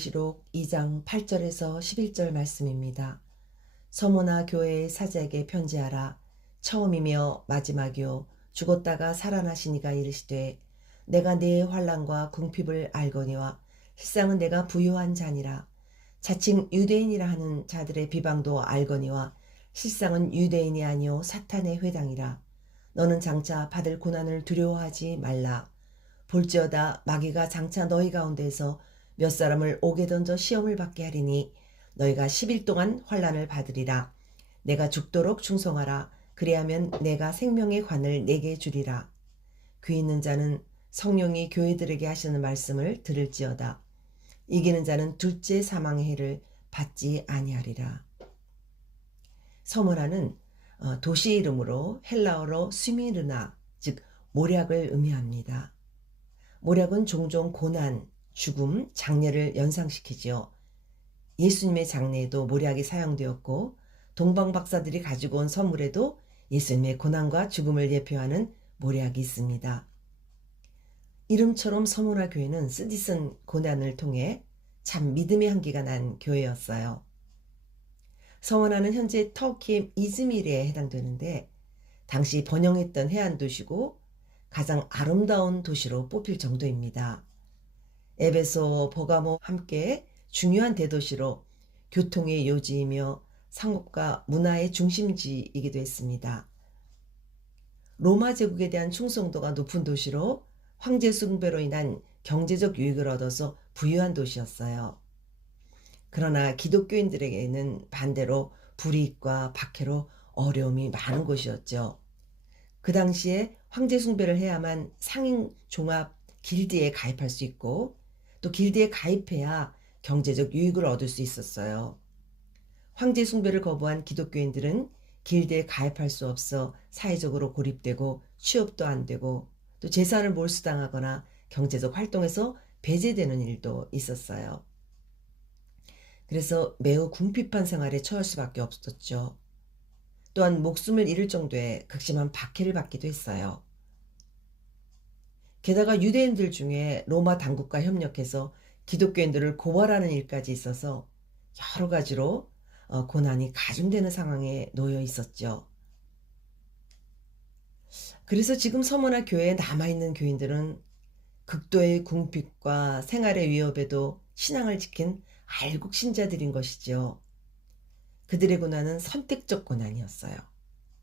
요한계시록 2장 8절에서 11절 말씀입니다. 서머나 교회의 사자에게 편지하라. 처음이며 마지막이요 죽었다가 살아나시니가 이르시되 내가 네 환난과 궁핍을 알거니와 실상은 내가 부요한 자니라. 자칭 유대인이라 하는 자들의 비방도 알거니와 실상은 유대인이 아니요 사탄의 회당이라. 너는 장차 받을 고난을 두려워하지 말라. 볼지어다 마귀가 장차 너희 가운데에서 몇 사람을 옥에 던져 시험을 받게 하리니 너희가 10일 동안 환난을 받으리라. 내가 죽도록 충성하라. 그리하면 내가 생명의 관을 내게 주리라. 귀 있는 자는 성령이 교회들에게 하시는 말씀을 들을지어다. 이기는 자는 둘째 사망의 해를 받지 아니하리라. 서머나는 도시 이름으로 헬라어로 스미르나 즉 모략을 의미합니다. 모략은 종종 고난, 죽음, 장례를 연상시키지요. 예수님의 장례에도 모략이 사용되었고 동방 박사들이 가지고 온 선물에도 예수님의 고난과 죽음을 예표하는 모략이 있습니다. 이름처럼 서머나 교회는 쓰디쓴 고난을 통해 참 믿음의 향기가 난 교회였어요. 서머나는 현재 터키의 이즈미르에 해당되는데 당시 번영했던 해안 도시고 가장 아름다운 도시로 뽑힐 정도입니다. 에베소, 버가모 함께 중요한 대도시로 교통의 요지이며 상업과 문화의 중심지이기도 했습니다. 로마 제국에 대한 충성도가 높은 도시로 황제 숭배로 인한 경제적 유익을 얻어서 부유한 도시였어요. 그러나 기독교인들에게는 반대로 불이익과 박해로 어려움이 많은 곳이었죠. 그 당시에 황제 숭배를 해야만 상인 종합 길드에 가입할 수 있고 또 길드에 가입해야 경제적 유익을 얻을 수 있었어요. 황제 숭배를 거부한 기독교인들은 길드에 가입할 수 없어 사회적으로 고립되고 취업도 안 되고 또 재산을 몰수당하거나 경제적 활동에서 배제되는 일도 있었어요. 그래서 매우 궁핍한 생활에 처할 수밖에 없었죠. 또한 목숨을 잃을 정도의 극심한 박해를 받기도 했어요. 게다가 유대인들 중에 로마 당국과 협력해서 기독교인들을 고발하는 일까지 있어서 여러 가지로 고난이 가중되는 상황에 놓여 있었죠. 그래서 지금 서머나 교회에 남아있는 교인들은 극도의 궁핍과 생활의 위협에도 신앙을 지킨 알곡 신자들인 것이죠. 그들의 고난은 선택적 고난이었어요.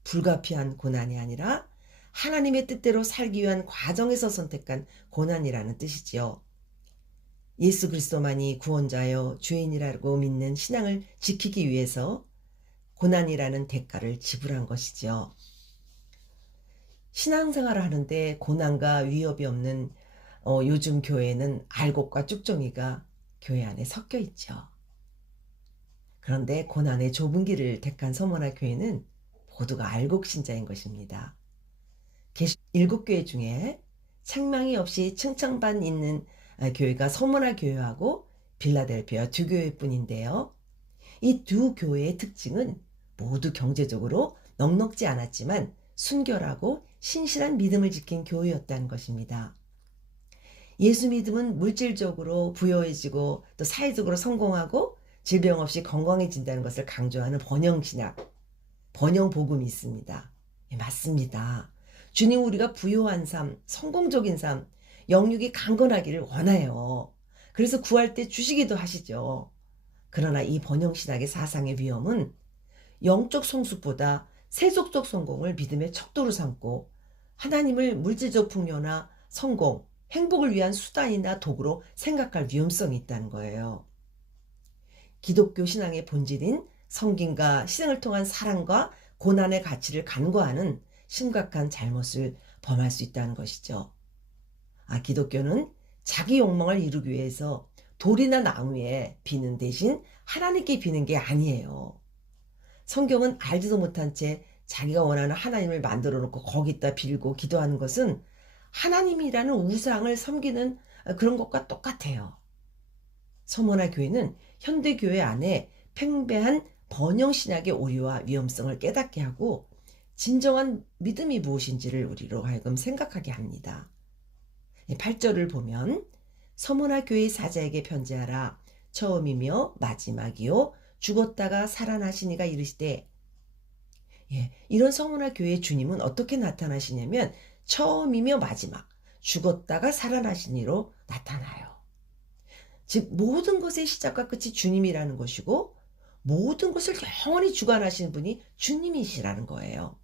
불가피한 고난이 아니라 하나님의 뜻대로 살기 위한 과정에서 선택한 고난이라는 뜻이지요. 예수 그리스도만이 구원자여 주인이라고 믿는 신앙을 지키기 위해서 고난이라는 대가를 지불한 것이지요. 신앙생활을 하는데 고난과 위협이 없는 요즘 교회는 알곡과 쭉정이가 교회 안에 섞여 있죠. 그런데 고난의 좁은 길을 택한 서머나 교회는 모두가 알곡 신자인 것입니다. 계시 7교회 중에 책망이 없이 칭찬반 있는 교회가 서머나 교회하고 빌라델피아 2교회뿐인데요. 이 2교회의 특징은 모두 경제적으로 넉넉지 않았지만 순결하고 신실한 믿음을 지킨 교회였다는 것입니다. 예수 믿음은 물질적으로 부여해지고 또 사회적으로 성공하고 질병 없이 건강해진다는 것을 강조하는 번영신학, 번영복음이 있습니다. 맞습니다. 주님 우리가 부유한 삶, 성공적인 삶, 영육이 강건하기를 원해요. 그래서 구할 때 주시기도 하시죠. 그러나 이 번영신학의 사상의 위험은 영적 성숙보다 세속적 성공을 믿음의 척도로 삼고 하나님을 물질적 풍요나 성공, 행복을 위한 수단이나 도구로 생각할 위험성이 있다는 거예요. 기독교 신앙의 본질인 성김과 희생을 통한 사랑과 고난의 가치를 간과하는 심각한 잘못을 범할 수 있다는 것이죠. 기독교는 자기 욕망을 이루기 위해서 돌이나 나무에 비는 대신 하나님께 비는 게 아니에요. 성경은 알지도 못한 채 자기가 원하는 하나님을 만들어 놓고 거기다 빌고 기도하는 것은 하나님이라는 우상을 섬기는 그런 것과 똑같아요. 서머나 교회는 현대교회 안에 팽배한 번영신학의 오류와 위험성을 깨닫게 하고 진정한 믿음이 무엇인지를 우리로 하여금 생각하게 합니다. 8절을 보면 서머나 교회 사자에게 편지하라. 처음이며 마지막이요 죽었다가 살아나시니가 이르시되. 이런 서문화 교회의 주님은 어떻게 나타나시냐면 처음이며 마지막, 죽었다가 살아나시니로 나타나요. 즉 모든 것의 시작과 끝이 주님이라는 것이고 모든 것을 영원히 주관하시는 분이 주님이시라는 거예요.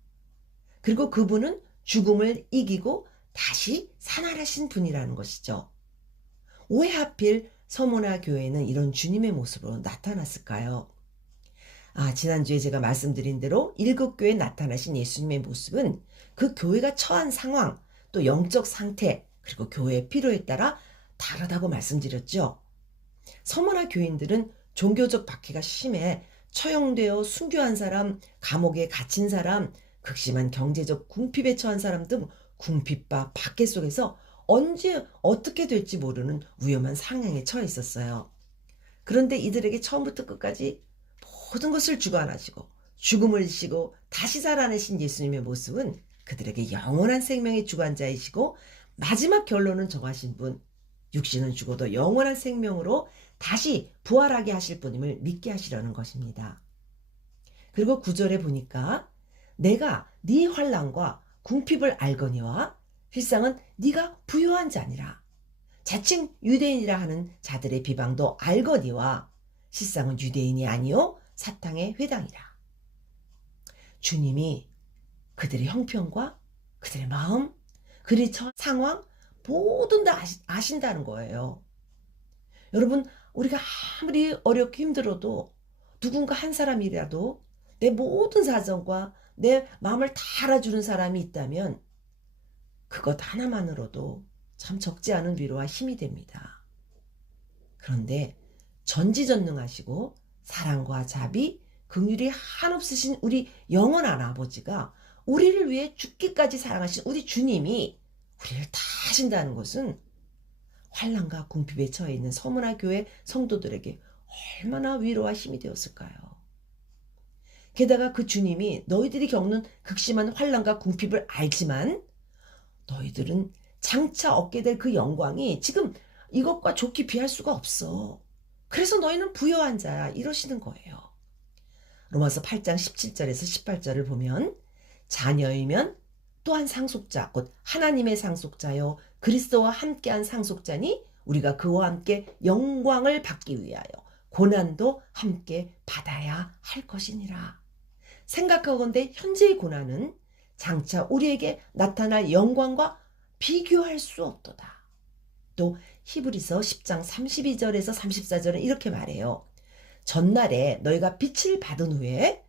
그리고 그분은 죽음을 이기고 다시 살아나신 분이라는 것이죠. 왜 하필 서문화 교회는 이런 주님의 모습으로 나타났을까요? 지난주에 제가 말씀드린 대로 일곱 교회에 나타나신 예수님의 모습은 그 교회가 처한 상황, 또 영적 상태, 그리고 교회의 필요에 따라 다르다고 말씀드렸죠. 서문화 교인들은 종교적 박해가 심해 처형되어 순교한 사람, 감옥에 갇힌 사람, 극심한 경제적 궁핍에 처한 사람 등 궁핍과 박해 속에서 언제 어떻게 될지 모르는 위험한 상황에 처해 있었어요. 그런데 이들에게 처음부터 끝까지 모든 것을 주관하시고 죽음을 이기고 다시 살아내신 예수님의 모습은 그들에게 영원한 생명의 주관자이시고 마지막 결론은 정하신 분, 육신은 죽어도 영원한 생명으로 다시 부활하게 하실 분임을 믿게 하시려는 것입니다. 그리고 9절에 보니까 내가 네 환난과 궁핍을 알거니와 실상은 네가 부요한 자니라. 자칭 유대인이라 하는 자들의 비방도 알거니와 실상은 유대인이 아니요 사탕의 회당이라. 주님이 그들의 형편과 그들의 마음, 그들의 상황 모든 다 아신다는 거예요. 여러분, 우리가 아무리 어렵고 힘들어도 누군가 한 사람이라도 내 모든 사정과 내 마음을 다 알아주는 사람이 있다면 그것 하나만으로도 참 적지 않은 위로와 힘이 됩니다. 그런데 전지전능하시고 사랑과 자비, 긍휼이 한없으신 우리 영원한 아버지가 우리를 위해 죽기까지 사랑하신 우리 주님이 우리를 다 하신다는 것은 환난과 궁핍에 처해 있는 서문화 교회 성도들에게 얼마나 위로와 힘이 되었을까요? 게다가 그 주님이 너희들이 겪는 극심한 환난과 궁핍을 알지만 너희들은 장차 얻게 될 그 영광이 지금 이것과 좋게 비할 수가 없어. 그래서 너희는 부요한 자야 이러시는 거예요. 로마서 8장 17절에서 18절을 보면 자녀이면 또한 상속자 곧 하나님의 상속자요 그리스도와 함께한 상속자니 우리가 그와 함께 영광을 받기 위하여 고난도 함께 받아야 할 것이니라. 생각하건대 현재의 고난은 장차 우리에게 나타날 영광과 비교할 수 없도다. 또 히브리서 10장 32절에서 34절은 이렇게 말해요. 전날에 너희가 빛을 받은 후에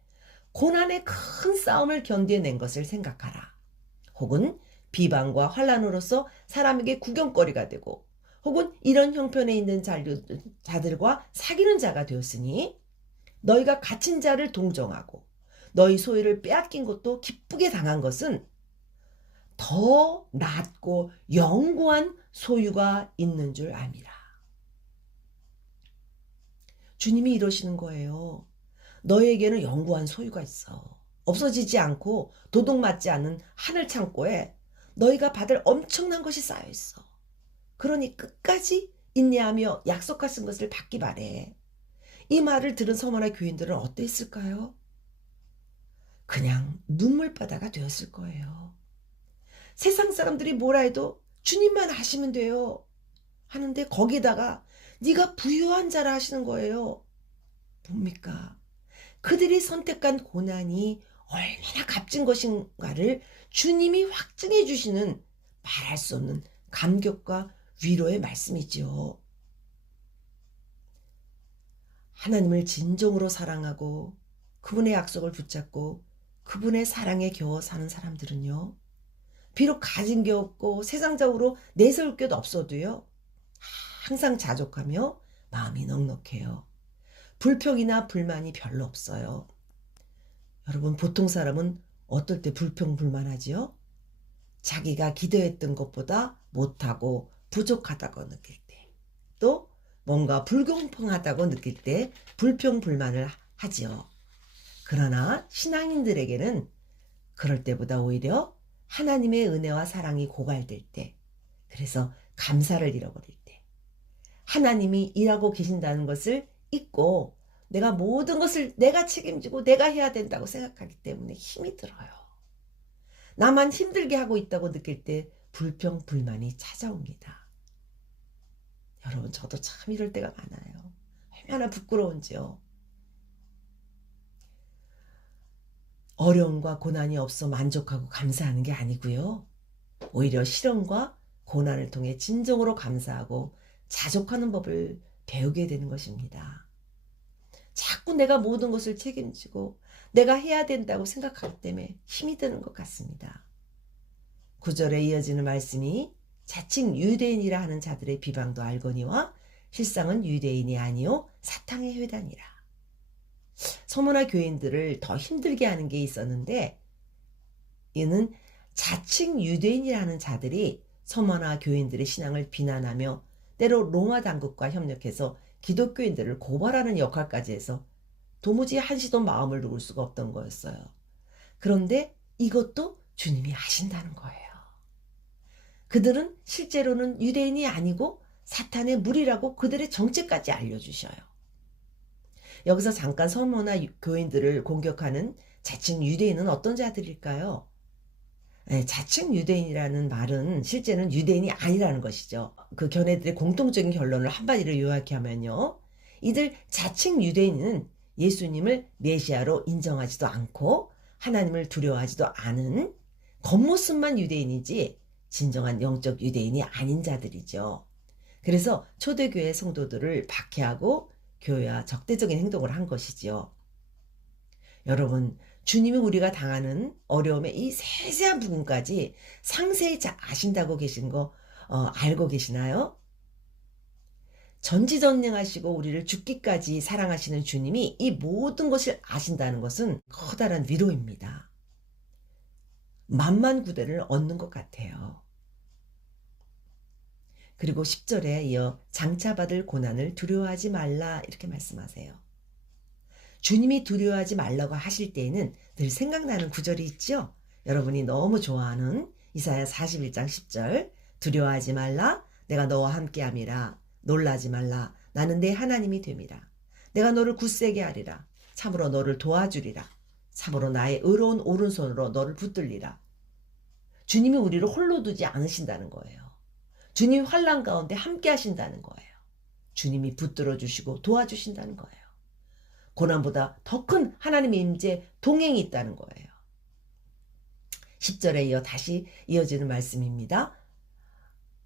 고난의 큰 싸움을 견뎌낸 것을 생각하라. 혹은 비방과 환난으로서 사람에게 구경거리가 되고 혹은 이런 형편에 있는 자들과 사귀는 자가 되었으니 너희가 갇힌 자를 동정하고 너희 소유를 빼앗긴 것도 기쁘게 당한 것은 더 낫고 영구한 소유가 있는 줄 압니다. 주님이 이러시는 거예요. 너에게는 영구한 소유가 있어. 없어지지 않고 도둑맞지 않는 하늘 창고에 너희가 받을 엄청난 것이 쌓여 있어. 그러니 끝까지 인내하며 약속하신 것을 받기 바래. 이 말을 들은 서문화 교인들은 어땠을까요? 그냥 눈물바다가 되었을 거예요. 세상 사람들이 뭐라 해도 주님만 하시면 돼요 하는데 거기다가 네가 부유한 자라 하시는 거예요. 뭡니까? 그들이 선택한 고난이 얼마나 값진 것인가를 주님이 확증해 주시는 말할 수 없는 감격과 위로의 말씀이지요. 하나님을 진정으로 사랑하고 그분의 약속을 붙잡고 그분의 사랑에 겨워 사는 사람들은요. 비록 가진 게 없고 세상적으로 내세울 게 없어도요. 항상 자족하며 마음이 넉넉해요. 불평이나 불만이 별로 없어요. 여러분 보통 사람은 어떨 때 불평 불만하지요? 자기가 기대했던 것보다 못하고 부족하다고 느낄 때, 또 뭔가 불공평하다고 느낄 때 불평 불만을 하지요. 그러나 신앙인들에게는 그럴 때보다 오히려 하나님의 은혜와 사랑이 고갈될 때, 그래서 감사를 잃어버릴 때, 하나님이 일하고 계신다는 것을 잊고 내가 모든 것을 내가 책임지고 내가 해야 된다고 생각하기 때문에 힘이 들어요. 나만 힘들게 하고 있다고 느낄 때 불평, 불만이 찾아옵니다. 여러분, 저도 참 이럴 때가 많아요. 얼마나 부끄러운지요. 어려움과 고난이 없어 만족하고 감사하는 게 아니고요. 오히려 시련과 고난을 통해 진정으로 감사하고 자족하는 법을 배우게 되는 것입니다. 자꾸 내가 모든 것을 책임지고 내가 해야 된다고 생각하기 때문에 힘이 드는 것 같습니다. 9절에 이어지는 말씀이 자칭 유대인이라 하는 자들의 비방도 알거니와 실상은 유대인이 아니요 사탕의 회당이라. 서머나 교인들을 더 힘들게 하는 게 있었는데, 이는 자칭 유대인이라는 자들이 서머나 교인들의 신앙을 비난하며 때로 로마 당국과 협력해서 기독교인들을 고발하는 역할까지 해서 도무지 한시도 마음을 놓을 수가 없던 거였어요. 그런데 이것도 주님이 아신다는 거예요. 그들은 실제로는 유대인이 아니고 사탄의 무리라고 그들의 정체까지 알려주셔요. 여기서 잠깐 서머나 교인들을 공격하는 자칭 유대인은 어떤 자들일까요? 자칭 유대인이라는 말은 실제는 유대인이 아니라는 것이죠. 그 견해들의 공통적인 결론을 한마디로 요약하면요. 이들 자칭 유대인은 예수님을 메시아로 인정하지도 않고 하나님을 두려워하지도 않은 겉모습만 유대인이지 진정한 영적 유대인이 아닌 자들이죠. 그래서 초대교회 성도들을 박해하고 교회와 적대적인 행동을 한 것이지요. 여러분, 주님이 우리가 당하는 어려움의 이 세세한 부분까지 상세히 아신다고 계신 거 알고 계시나요? 전지전능하시고 우리를 죽기까지 사랑하시는 주님이 이 모든 것을 아신다는 것은 커다란 위로입니다. 만만구대를 얻는 것 같아요. 그리고 10절에 이어 장차받을 고난을 두려워하지 말라 이렇게 말씀하세요. 주님이 두려워하지 말라고 하실 때에는 늘 생각나는 구절이 있죠. 여러분이 너무 좋아하는 이사야 41장 10절, 두려워하지 말라 내가 너와 함께함이라, 놀라지 말라 나는 내 하나님이 됨이라, 내가 너를 굳세게 하리라, 참으로 너를 도와주리라, 참으로 나의 의로운 오른손으로 너를 붙들리라. 주님이 우리를 홀로 두지 않으신다는 거예요. 주님이 환난 가운데 함께 하신다는 거예요. 주님이 붙들어 주시고 도와주신다는 거예요. 고난보다 더 큰 하나님의 임재 동행이 있다는 거예요. 10절에 이어 다시 이어지는 말씀입니다.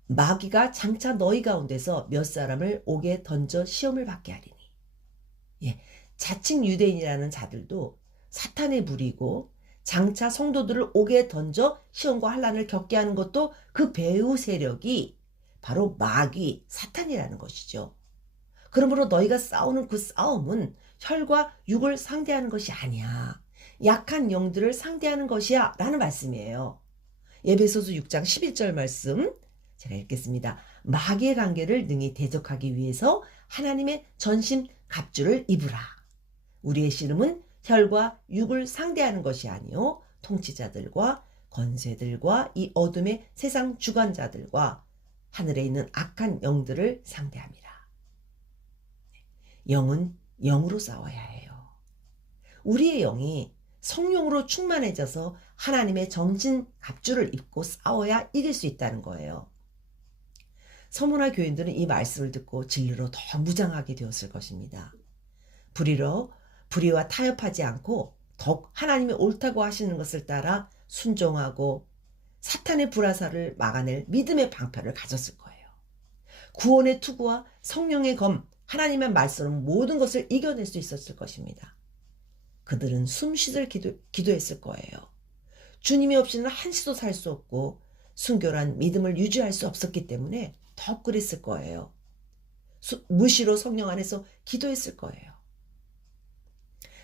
마귀가 장차 너희 가운데서 몇 사람을 옥에 던져 시험을 받게 하리니. 자칭 유대인이라는 자들도 사탄의 무리고 장차 성도들을 옥에 던져 시험과 환난을 겪게 하는 것도 그 배후 세력이 바로 마귀, 사탄이라는 것이죠. 그러므로 너희가 싸우는 그 싸움은 혈과 육을 상대하는 것이 아니야. 약한 영들을 상대하는 것이야 라는 말씀이에요. 에베소서 6장 11절 말씀 제가 읽겠습니다. 마귀의 관계를 능히 대적하기 위해서 하나님의 전신 갑주를 입으라. 우리의 씨름은 혈과 육을 상대하는 것이 아니요 통치자들과 권세들과 이 어둠의 세상 주관자들과 하늘에 있는 악한 영들을 상대함이라. 영은 영으로 싸워야 해요. 우리의 영이 성령으로 충만해져서 하나님의 정신 갑주를 입고 싸워야 이길 수 있다는 거예요. 서머나 교인들은 이 말씀을 듣고 진리로 더 무장하게 되었을 것입니다. 불의와 타협하지 않고 더욱 하나님이 옳다고 하시는 것을 따라 순종하고 사탄의 불화살을 막아낼 믿음의 방패를 가졌을 거예요. 구원의 투구와 성령의 검, 하나님의 말씀으로 모든 것을 이겨낼 수 있었을 것입니다. 그들은 숨쉬들 기도했을 거예요. 주님이 없이는 한시도 살 수 없고 순결한 믿음을 유지할 수 없었기 때문에 더 그랬을 거예요. 무시로 성령 안에서 기도했을 거예요.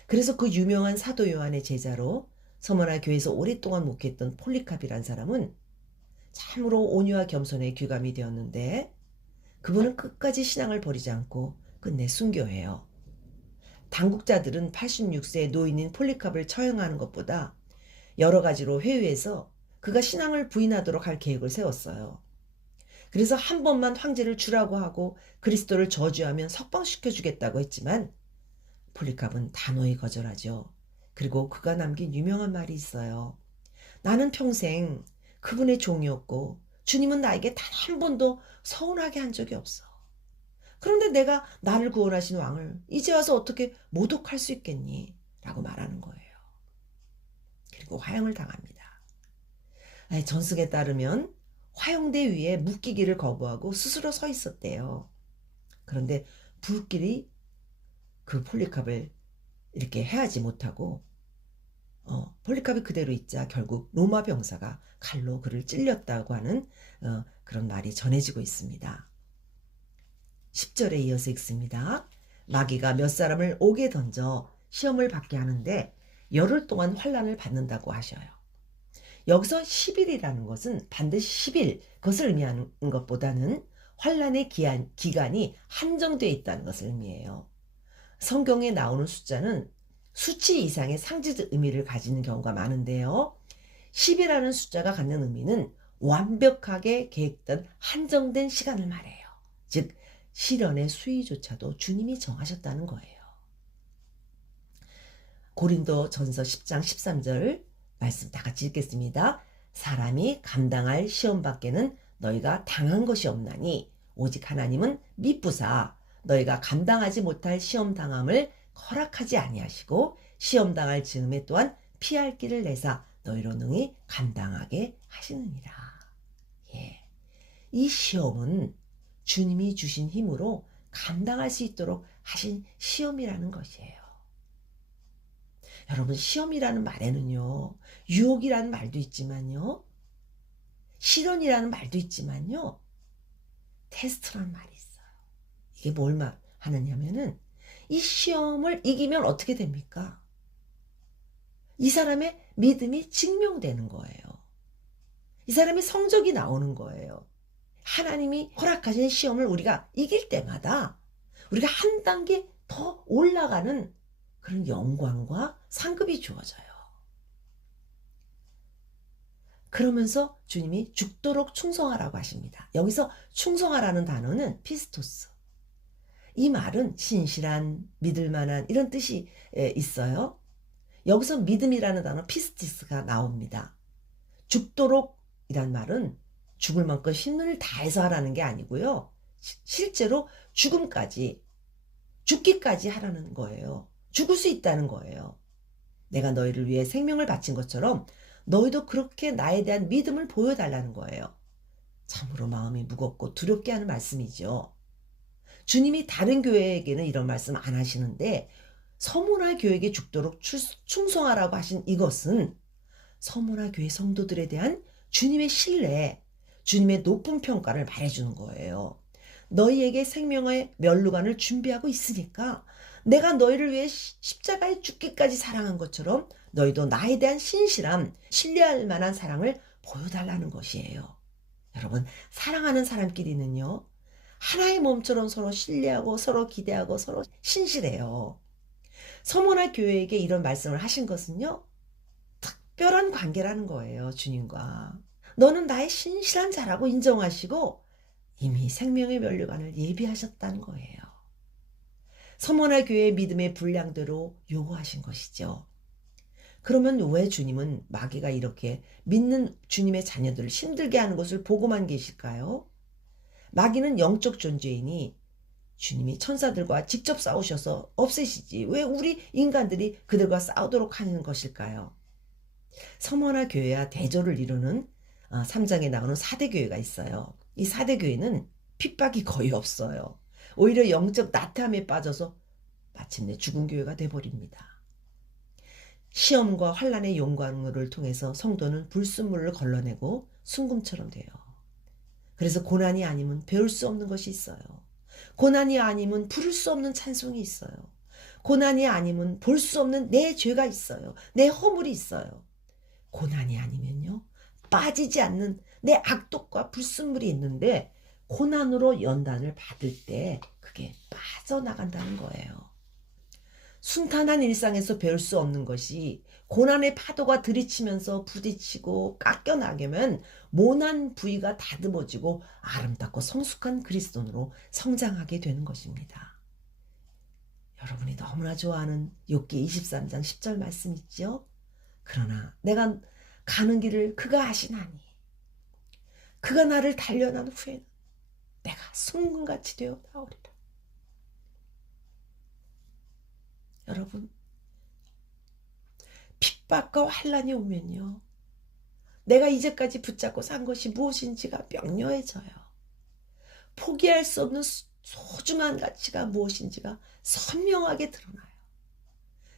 그래서 그 유명한 사도 요한의 제자로 서머나 교회에서 오랫동안 목회했던 폴리캅이란 사람은 참으로 온유와 겸손의 귀감이 되었는데 그분은 끝까지 신앙을 버리지 않고 끝내 순교해요. 당국자들은 86세 노인인 폴리캅을 처형하는 것보다 여러 가지로 회유해서 그가 신앙을 부인하도록 할 계획을 세웠어요. 그래서 한 번만 황제를 주라고 하고 그리스도를 저주하면 석방시켜 주겠다고 했지만 폴리캅은 단호히 거절하죠. 그리고 그가 남긴 유명한 말이 있어요. 나는 평생 그분의 종이었고 주님은 나에게 단 한 번도 서운하게 한 적이 없어. 그런데 내가 나를 구원하신 왕을 이제 와서 어떻게 모독할 수 있겠니? 라고 말하는 거예요. 그리고 화형을 당합니다. 전승에 따르면 화형대 위에 묶이기를 거부하고 스스로 서 있었대요. 그런데 불길이 그 폴리캅을 이렇게 해하지 못하고 폴리캅이 그대로 있자 결국 로마 병사가 칼로 그를 찔렸다고 하는 그런 말이 전해지고 있습니다. 10절에 이어서 읽습니다. 마귀가 몇 사람을 옥에 던져 시험을 받게 하는데 열흘 동안 환난을 받는다고 하셔요. 여기서 10일이라는 것은 반드시 10일 그것을 의미하는 것보다는 환난의 기간이 한정되어 있다는 것을 의미해요. 성경에 나오는 숫자는 수치 이상의 상징적 의미를 가지는 경우가 많은데요. 10이라는 숫자가 갖는 의미는 완벽하게 계획된 한정된 시간을 말해요. 즉 시련의 수위조차도 주님이 정하셨다는 거예요. 고린도전서 10장 13절 말씀 다 같이 읽겠습니다. 사람이 감당할 시험 밖에는 너희가 당한 것이 없나니 오직 하나님은 미쁘사 너희가 감당하지 못할 시험 당함을 허락하지 아니하시고 시험 당할 즈음에 또한 피할 길을 내사 너희로 능히 감당하게 하시느니라. 예. 이 시험은 주님이 주신 힘으로 감당할 수 있도록 하신 시험이라는 것이에요. 여러분 시험이라는 말에는요. 유혹이라는 말도 있지만요. 시련이라는 말도 있지만요. 테스트라는 말이 있어요. 이게 뭘 하느냐면은 이 시험을 이기면 어떻게 됩니까? 이 사람의 믿음이 증명되는 거예요. 이 사람의 성적이 나오는 거예요. 하나님이 허락하신 시험을 우리가 이길 때마다 우리가 한 단계 더 올라가는 그런 영광과 상급이 주어져요. 그러면서 주님이 죽도록 충성하라고 하십니다. 여기서 충성하라는 단어는 피스토스. 이 말은 신실한, 믿을만한 이런 뜻이 있어요. 여기서 믿음이라는 단어 피스티스가 나옵니다. 죽도록 이란 말은 죽을 만큼 힘을 다해서 하라는 게 아니고요. 실제로 죽기까지 하라는 거예요. 죽을 수 있다는 거예요. 내가 너희를 위해 생명을 바친 것처럼 너희도 그렇게 나에 대한 믿음을 보여달라는 거예요. 참으로 마음이 무겁고 두렵게 하는 말씀이죠. 주님이 다른 교회에게는 이런 말씀 안 하시는데 서문화 교회에게 죽도록 충성하라고 하신 이것은 서문화 교회 성도들에 대한 주님의 신뢰, 주님의 높은 평가를 말해주는 거예요. 너희에게 생명의 면류관을 준비하고 있으니까 내가 너희를 위해 십자가에 죽기까지 사랑한 것처럼 너희도 나에 대한 신실함, 신뢰할 만한 사랑을 보여달라는 것이에요. 여러분, 사랑하는 사람끼리는요. 하나의 몸처럼 서로 신뢰하고 서로 기대하고 서로 신실해요. 서문화 교회에게 이런 말씀을 하신 것은요. 특별한 관계라는 거예요. 주님과. 너는 나의 신실한 자라고 인정하시고 이미 생명의 면류관을 예비하셨다는 거예요. 서문화 교회의 믿음의 분량대로 요구하신 것이죠. 그러면 왜 주님은 마귀가 이렇게 믿는 주님의 자녀들을 힘들게 하는 것을 보고만 계실까요? 마귀는 영적 존재이니 주님이 천사들과 직접 싸우셔서 없애시지 왜 우리 인간들이 그들과 싸우도록 하는 것일까요? 서문화 교회와 대조를 이루는 3장에 나오는 4대 교회가 있어요. 이 4대 교회는 핍박이 거의 없어요. 오히려 영적 나태함에 빠져서 마침내 죽은 교회가 돼버립니다. 시험과 환난의 용광로를 통해서 성도는 불순물을 걸러내고 순금처럼 돼요. 그래서 고난이 아니면 배울 수 없는 것이 있어요. 고난이 아니면 부를 수 없는 찬송이 있어요. 고난이 아니면 볼 수 없는 내 죄가 있어요. 내 허물이 있어요. 고난이 아니면요. 빠지지 않는 내 악독과 불순물이 있는데 고난으로 연단을 받을 때 그게 빠져나간다는 거예요. 순탄한 일상에서 배울 수 없는 것이 고난의 파도가 들이치면서 부딪히고 깎여나가면 모난 부위가 다듬어지고 아름답고 성숙한 그리스도인으로 성장하게 되는 것입니다. 여러분이 너무나 좋아하는 욥기 23장 10절 말씀 있죠? 그러나 내가 가는 길을 그가 아시나니 그가 나를 단련한 후에는 내가 숭금같이 되어 나오리라. 여러분, 핍박과 환란이 오면요, 내가 이제까지 붙잡고 산 것이 무엇인지가 명료해져요. 포기할 수 없는 소중한 가치가 무엇인지가 선명하게 드러나요.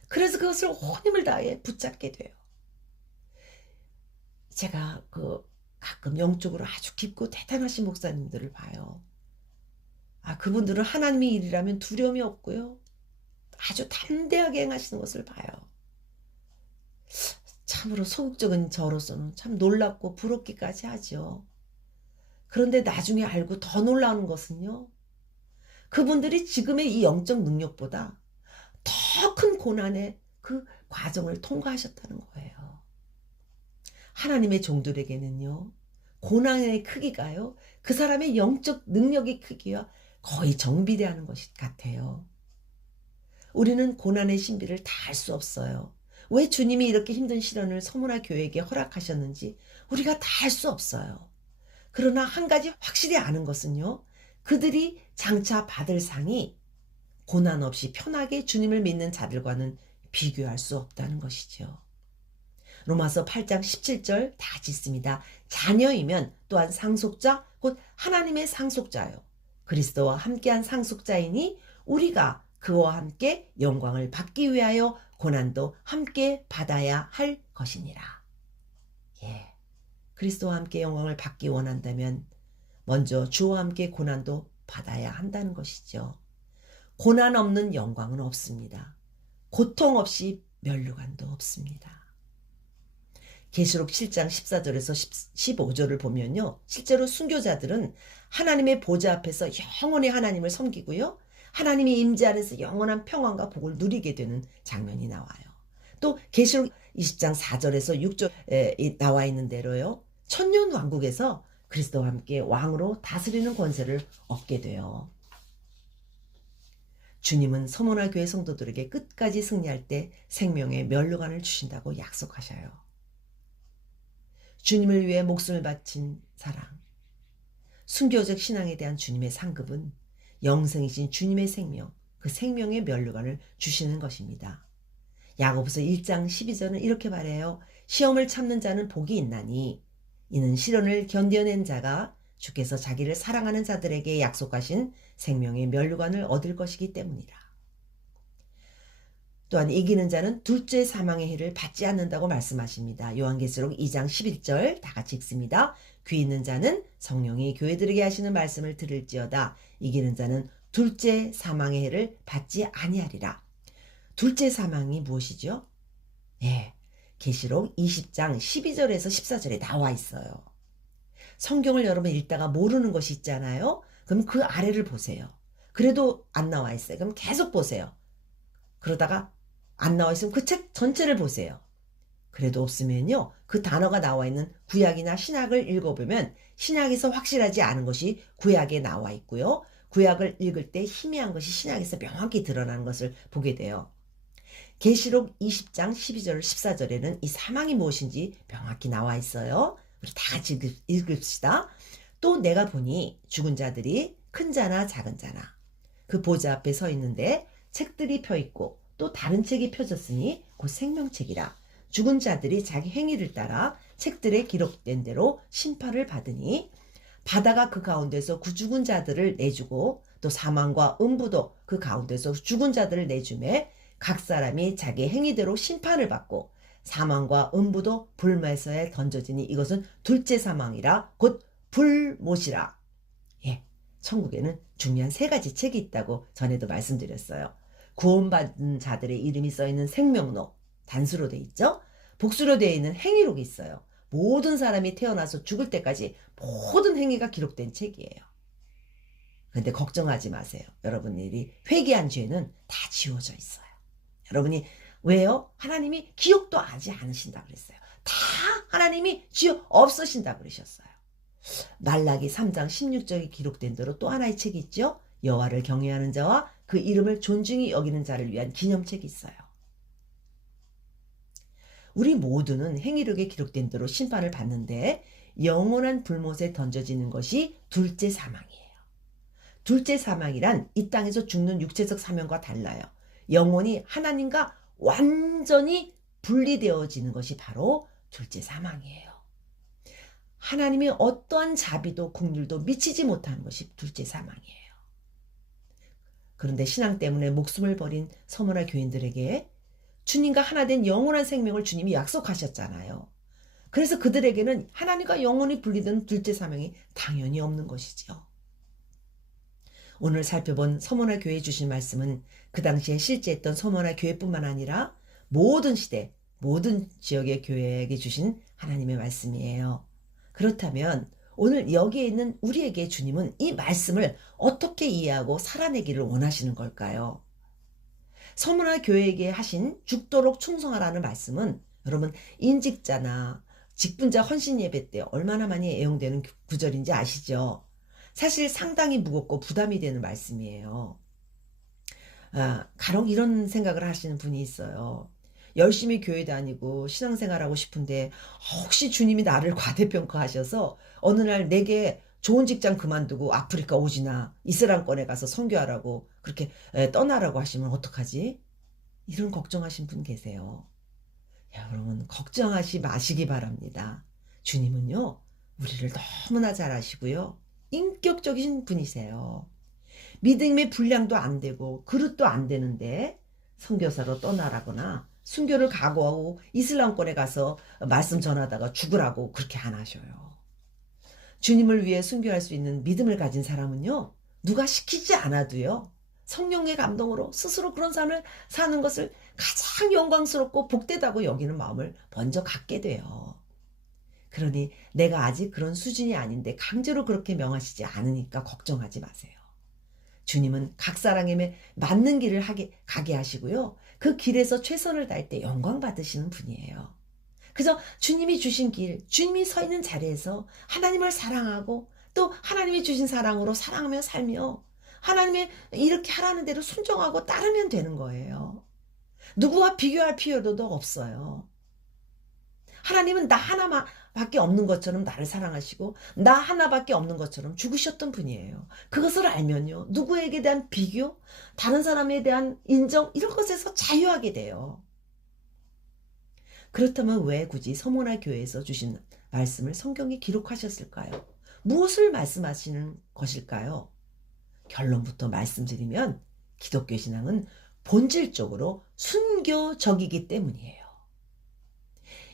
그래서 그것을 온 힘을 다해 붙잡게 돼요. 제가 가끔 영적으로 아주 깊고 대단하신 목사님들을 봐요. 그분들은 하나님의 일이라면 두려움이 없고요, 아주 담대하게 행하시는 것을 봐요. 참으로 소극적인 저로서는 참 놀랍고 부럽기까지 하죠. 그런데 나중에 알고 더 놀라운 것은요, 그분들이 지금의 이 영적 능력보다 더 큰 고난의 그 과정을 통과하셨다는 거예요. 하나님의 종들에게는요, 고난의 크기가요, 그 사람의 영적 능력의 크기와 거의 정비례하는 것 같아요. 우리는 고난의 신비를 다 알 수 없어요. 왜 주님이 이렇게 힘든 시련을 서문화 교회에게 허락하셨는지 우리가 다 알 수 없어요. 그러나 한 가지 확실히 아는 것은요, 그들이 장차 받을 상이 고난 없이 편하게 주님을 믿는 자들과는 비교할 수 없다는 것이죠. 로마서 8장 17절 다 짓습니다. 자녀이면 또한 상속자 곧 하나님의 상속자요, 그리스도와 함께한 상속자이니 우리가 그와 함께 영광을 받기 위하여 고난도 함께 받아야 할 것이니라. 예, 그리스도와 함께 영광을 받기 원한다면 먼저 주와 함께 고난도 받아야 한다는 것이죠. 고난 없는 영광은 없습니다. 고통 없이 면류관도 없습니다. 계시록 7장 14절에서 15절을 보면요, 실제로 순교자들은 하나님의 보좌 앞에서 영원히 하나님을 섬기고요, 하나님의 임재 안에서 영원한 평안과 복을 누리게 되는 장면이 나와요. 또 계시록 20장 4절에서 6절에 나와 있는 대로요, 천년 왕국에서 그리스도와 함께 왕으로 다스리는 권세를 얻게 돼요. 주님은 서문화 교회 성도들에게 끝까지 승리할 때 생명의 면류관을 주신다고 약속하셔요. 주님을 위해 목숨을 바친 사랑, 순교적 신앙에 대한 주님의 상급은 영생이신 주님의 생명, 그 생명의 면류관을 주시는 것입니다. 야고보서 1장 12절은 이렇게 말해요. 시험을 참는 자는 복이 있나니 이는 시련을 견뎌낸 자가 주께서 자기를 사랑하는 자들에게 약속하신 생명의 면류관을 얻을 것이기 때문이라. 또한 이기는 자는 둘째 사망의 해를 받지 않는다고 말씀하십니다. 요한계시록 2장 11절 다 같이 읽습니다. 귀 있는 자는 성령이 교회들에게 하시는 말씀을 들을지어다. 이기는 자는 둘째 사망의 해를 받지 아니하리라. 둘째 사망이 무엇이죠? 예, 계시록 20장 12절에서 14절에 나와 있어요. 성경을 여러분 읽다가 모르는 것이 있잖아요. 그럼 그 아래를 보세요. 그래도 안 나와 있어요. 그럼 계속 보세요. 그러다가 안 나와 있으면 그 책 전체를 보세요. 그래도 없으면요, 그 단어가 나와 있는 구약이나 신약을 읽어보면 신약에서 확실하지 않은 것이 구약에 나와 있고요, 구약을 읽을 때 희미한 것이 신약에서 명확히 드러나는 것을 보게 돼요. 계시록 20장 12절 14절에는 이 사망이 무엇인지 명확히 나와 있어요. 우리 다 같이 읽읍시다. 또 내가 보니 죽은 자들이 큰 자나 작은 자나 그 보좌 앞에 서 있는데 책들이 펴 있고 또 다른 책이 펴졌으니 곧 생명책이라. 죽은 자들이 자기 행위를 따라 책들에 기록된 대로 심판을 받으니 바다가 그 가운데서 그 죽은 자들을 내주고 또 사망과 음부도 그 가운데서 죽은 자들을 내주매 각 사람이 자기 행위대로 심판을 받고 사망과 음부도 불매서에 던져지니 이것은 둘째 사망이라 곧 불못이라. 예, 천국에는 중요한 세 가지 책이 있다고 전에도 말씀드렸어요. 구원받은 자들의 이름이 써있는 생명록, 단수로 돼 있죠. 복수로 되어 있는 행위록이 있어요. 모든 사람이 태어나서 죽을 때까지 모든 행위가 기록된 책이에요. 근데 걱정하지 마세요. 여러분들이 회개한 죄는 다 지워져 있어요. 여러분이 왜요? 하나님이 기억도 하지 않으신다 그랬어요. 다 하나님이 기억 없으신다 그러셨어요. 말라기 3장 16절에 기록된 대로 또 하나의 책이 있죠. 여호와를 경외하는 자와 그 이름을 존중히 여기는 자를 위한 기념책이 있어요. 우리 모두는 행위록에 기록된 대로 심판을 받는데 영원한 불못에 던져지는 것이 둘째 사망이에요. 둘째 사망이란 이 땅에서 죽는 육체적 사명과 달라요. 영혼이 하나님과 완전히 분리되어지는 것이 바로 둘째 사망이에요. 하나님이 어떠한 자비도 긍휼도 미치지 못하는 것이 둘째 사망이에요. 그런데 신앙 때문에 목숨을 버린 서머나 교인들에게 주님과 하나 된 영원한 생명을 주님이 약속하셨잖아요. 그래서 그들에게는 하나님과 영원히 분리된 둘째 사명이 당연히 없는 것이죠. 오늘 살펴본 서머나 교회에 주신 말씀은 그 당시에 실제했던 서머나 교회뿐만 아니라 모든 시대, 모든 지역의 교회에게 주신 하나님의 말씀이에요. 그렇다면 오늘 여기에 있는 우리에게 주님은 이 말씀을 어떻게 이해하고 살아내기를 원하시는 걸까요? 서머나 교회에게 하신 죽도록 충성하라는 말씀은 여러분 인직자나 직분자 헌신 예배 때 얼마나 많이 애용되는 구절인지 아시죠? 사실 상당히 무겁고 부담이 되는 말씀이에요. 간혹 이런 생각을 하시는 분이 있어요. 열심히 교회 다니고 신앙생활하고 싶은데 혹시 주님이 나를 과대평가하셔서 어느 날 내게 좋은 직장 그만두고 아프리카 오지나 이슬람권에 가서 선교하라고 그렇게 떠나라고 하시면 어떡하지? 이런 걱정하신 분 계세요. 여러분 걱정하지 마시기 바랍니다. 주님은요 우리를 너무나 잘 아시고요. 인격적인 분이세요. 믿음의 분량도 안 되고 그릇도 안 되는데 선교사로 떠나라거나 순교를 각오하고 이슬람권에 가서 말씀 전하다가 죽으라고 그렇게 안 하셔요. 주님을 위해 순교할 수 있는 믿음을 가진 사람은요. 누가 시키지 않아도요. 성령의 감동으로 스스로 그런 삶을 사는 것을 가장 영광스럽고 복되다고 여기는 마음을 먼저 갖게 돼요. 그러니 내가 아직 그런 수준이 아닌데 강제로 그렇게 명하시지 않으니까 걱정하지 마세요. 주님은 각 사람에게 맞는 길을 가게 하시고요. 그 길에서 최선을 다할 때 영광 받으시는 분이에요. 그래서 주님이 주신 길, 주님이 서 있는 자리에서 하나님을 사랑하고 또 하나님이 주신 사랑으로 사랑하며 살며 하나님의 이렇게 하라는 대로 순종하고 따르면 되는 거예요. 누구와 비교할 필요도 없어요. 하나님은 나 하나밖에 없는 것처럼 나를 사랑하시고 나 하나밖에 없는 것처럼 죽으셨던 분이에요. 그것을 알면요. 누구에게 대한 비교, 다른 사람에 대한 인정 이런 것에서 자유하게 돼요. 그렇다면 왜 굳이 서머나 교회에서 주신 말씀을 성경에 기록하셨을까요? 무엇을 말씀하시는 것일까요? 결론부터 말씀드리면 기독교 신앙은 본질적으로 순교적이기 때문이에요.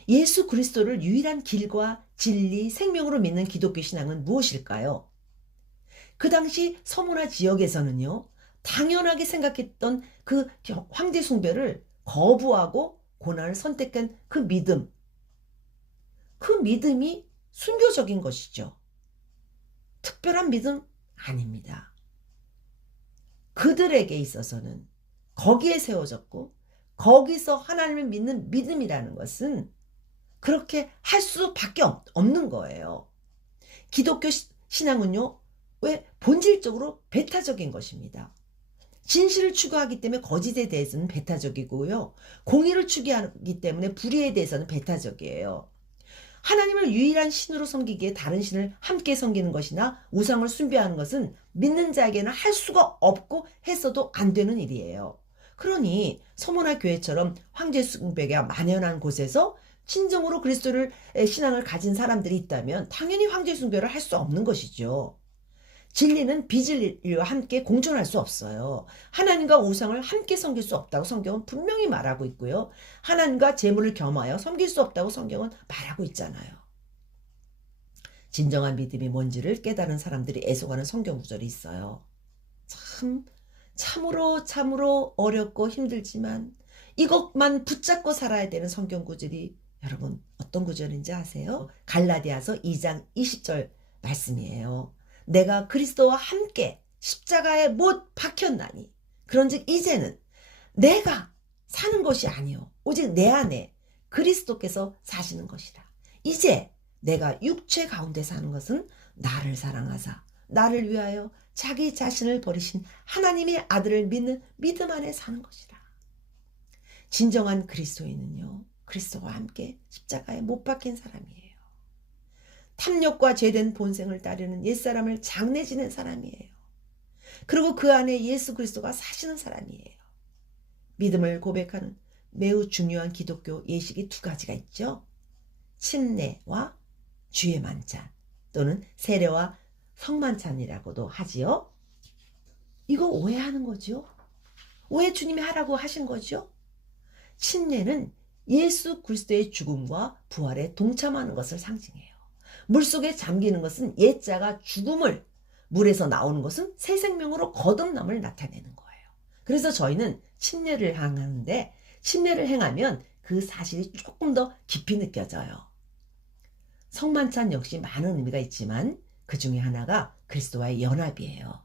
예수 그리스도를 유일한 길과 진리, 생명으로 믿는 기독교 신앙은 무엇일까요? 그 당시 서머나 지역에서는요. 당연하게 생각했던 그 황제 숭배를 거부하고 고난을 선택한 그 믿음. 그 믿음이 순교적인 것이죠. 특별한 믿음 아닙니다. 그들에게 있어서는 거기에 세워졌고 거기서 하나님을 믿는 믿음이라는 것은 그렇게 할 수밖에 없는 거예요. 기독교 신앙은요. 왜 본질적으로 배타적인 것입니다. 진실을 추구하기 때문에 거짓에 대해서는 배타적이고요. 공의를 추구하기 때문에 불의에 대해서는 배타적이에요. 하나님을 유일한 신으로 섬기기에 다른 신을 함께 섬기는 것이나 우상을 숭배하는 것은 믿는 자에게는 할 수가 없고 했어도 안 되는 일이에요. 그러니 서머나 교회처럼 황제 숭배가 만연한 곳에서 진정으로 그리스도를 신앙을 가진 사람들이 있다면 당연히 황제 숭배를 할 수 없는 것이죠. 진리는 비진리와 함께 공존할 수 없어요. 하나님과 우상을 함께 섬길 수 없다고 성경은 분명히 말하고 있고요. 하나님과 재물을 겸하여 섬길 수 없다고 성경은 말하고 있잖아요. 진정한 믿음이 뭔지를 깨달은 사람들이 애속하는 성경 구절이 있어요. 참으로 어렵고 힘들지만 이것만 붙잡고 살아야 되는 성경 구절이 여러분 어떤 구절인지 아세요? 갈라디아서 2장 20절 말씀이에요. 내가 그리스도와 함께 십자가에 못 박혔나니 그런즉 이제는 내가 사는 것이 아니요 오직 내 안에 그리스도께서 사시는 것이라. 이제 내가 육체 가운데 사는 것은 나를 사랑하사 나를 위하여 자기 자신을 버리신 하나님의 아들을 믿는 믿음 안에 사는 것이라. 진정한 그리스도인은요, 그리스도와 함께 십자가에 못 박힌 사람이에요. 탐욕과 죄된 본성을 따르는 옛사람을 장례지는 사람이에요. 그리고 그 안에 예수 그리스도가 사시는 사람이에요. 믿음을 고백하는 매우 중요한 기독교 예식이 두 가지가 있죠. 침례와 주의 만찬 또는 세례와 성만찬이라고도 하지요. 이거 오해하는 거죠. 왜 주님이 하라고 하신 거죠? 침례는 예수 그리스도의 죽음과 부활에 동참하는 것을 상징해요. 물속에 잠기는 것은 옛자가 죽음을, 물에서 나오는 것은 새 생명으로 거듭남을 나타내는 거예요. 그래서 저희는 침례를 행하는데 침례를 행하면 그 사실이 조금 더 깊이 느껴져요. 성만찬 역시 많은 의미가 있지만 그 중에 하나가 그리스도와의 연합이에요.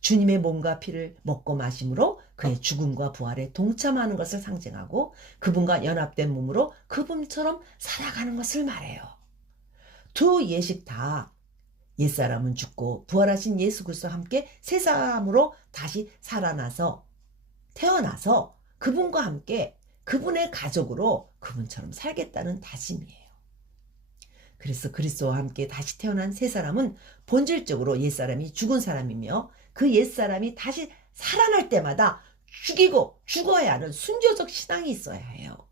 주님의 몸과 피를 먹고 마심으로 그의 죽음과 부활에 동참하는 것을 상징하고 그분과 연합된 몸으로 그분처럼 살아가는 것을 말해요. 두 예식 다 옛사람은 죽고 부활하신 예수 그리스도와 함께 새 사람으로 다시 살아나서 태어나서 그분과 함께 그분의 가족으로 그분처럼 살겠다는 다짐이에요. 그래서 그리스도와 함께 다시 태어난 새 사람은 본질적으로 옛사람이 죽은 사람이며 그 옛사람이 다시 살아날 때마다 죽이고 죽어야 하는 순교적 신앙이 있어야 해요.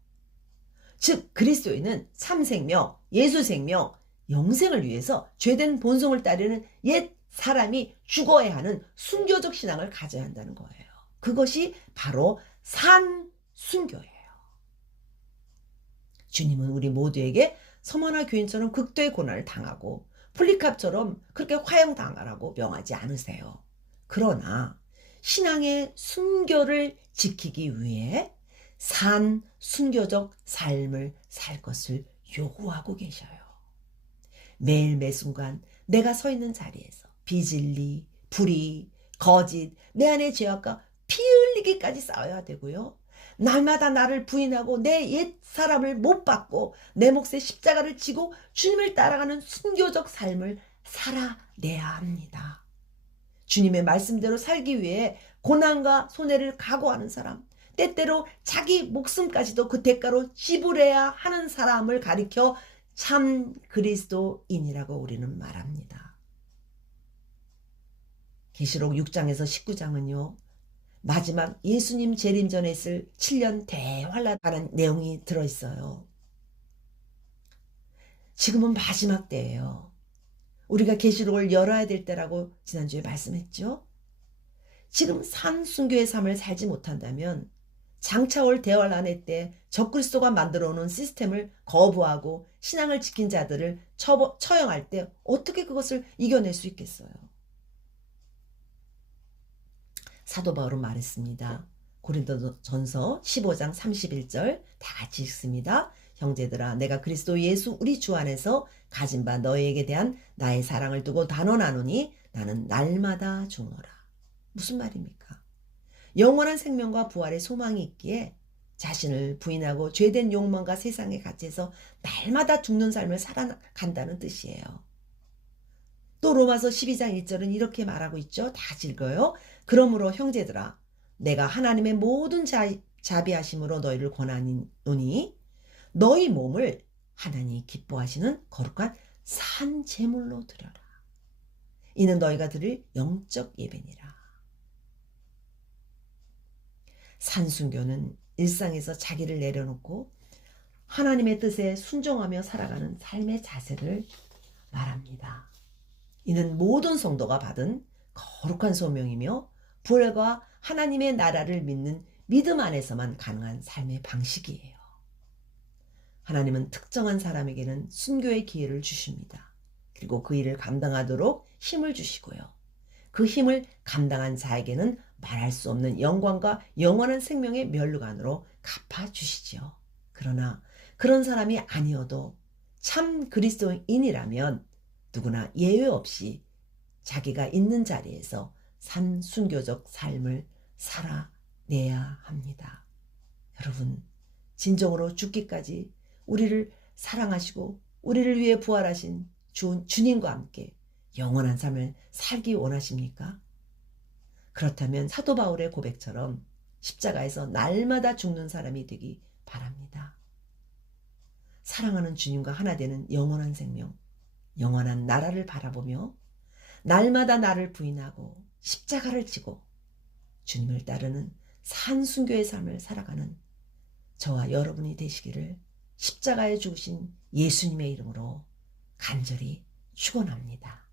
즉 그리스도인은 참생명, 예수생명, 영생을 위해서 죄된 본성을 따르는 옛 사람이 죽어야 하는 순교적 신앙을 가져야 한다는 거예요. 그것이 바로 산순교예요. 주님은 우리 모두에게 서머나 교인처럼 극도의 고난을 당하고 폴리캅처럼 그렇게 화형당하라고 명하지 않으세요. 그러나 신앙의 순교를 지키기 위해 산순교적 삶을 살 것을 요구하고 계셔요. 매일 매순간 내가 서 있는 자리에서 비진리, 불의, 거짓, 내 안의 죄악과 피 흘리기까지 싸워야 되고요. 날마다 나를 부인하고 내 옛 사람을 못 받고 내 몫에 십자가를 지고 주님을 따라가는 순교적 삶을 살아내야 합니다. 주님의 말씀대로 살기 위해 고난과 손해를 각오하는 사람, 때때로 자기 목숨까지도 그 대가로 지불해야 하는 사람을 가리켜 참 그리스도인이라고 우리는 말합니다. 계시록 6장에서 19장은요. 마지막 예수님 재림 전에 있을 7년 대환란하는 내용이 들어있어요. 지금은 마지막 때예요. 우리가 계시록을 열어야 될 때라고 지난주에 말씀했죠. 지금 산순교의 삶을 살지 못한다면 장차 올 대환란의 때 적그리스도가 만들어놓은 시스템을 거부하고 신앙을 지킨 자들을 처형할 때 어떻게 그것을 이겨낼 수 있겠어요? 사도 바울은 말했습니다. 고린도전서 15장 31절 다 같이 읽습니다. 형제들아 내가 그리스도 예수 우리 주 안에서 가진 바 너희에게 대한 나의 사랑을 두고 단언하노니 나는 날마다 죽노라. 무슨 말입니까? 영원한 생명과 부활의 소망이 있기에 자신을 부인하고 죄된 욕망과 세상에 갇혀서 날마다 죽는 삶을 살아간다는 뜻이에요. 또 로마서 12장 1절은 이렇게 말하고 있죠. 다 읽어요. 그러므로 형제들아 내가 하나님의 모든 자비하심으로 너희를 권하노니 너희 몸을 하나님이 기뻐하시는 거룩한 산 제물로 드려라. 이는 너희가 드릴 영적 예배니라. 산순교는 일상에서 자기를 내려놓고 하나님의 뜻에 순종하며 살아가는 삶의 자세를 말합니다. 이는 모든 성도가 받은 거룩한 소명이며 부활과 하나님의 나라를 믿는 믿음 안에서만 가능한 삶의 방식이에요. 하나님은 특정한 사람에게는 순교의 기회를 주십니다. 그리고 그 일을 감당하도록 힘을 주시고요. 그 힘을 감당한 자에게는 말할 수 없는 영광과 영원한 생명의 면류관으로 갚아주시지요. 그러나 그런 사람이 아니어도 참 그리스도인이라면 누구나 예외 없이 자기가 있는 자리에서 산순교적 삶을 살아내야 합니다. 여러분, 진정으로 죽기까지 우리를 사랑하시고 우리를 위해 부활하신 주님과 함께 영원한 삶을 살기 원하십니까? 그렇다면 사도 바울의 고백처럼 십자가에서 날마다 죽는 사람이 되기 바랍니다. 사랑하는 주님과 하나 되는 영원한 생명, 영원한 나라를 바라보며 날마다 나를 부인하고 십자가를 지고 주님을 따르는 산순교의 삶을 살아가는 저와 여러분이 되시기를 십자가에 죽으신 예수님의 이름으로 간절히 축원합니다.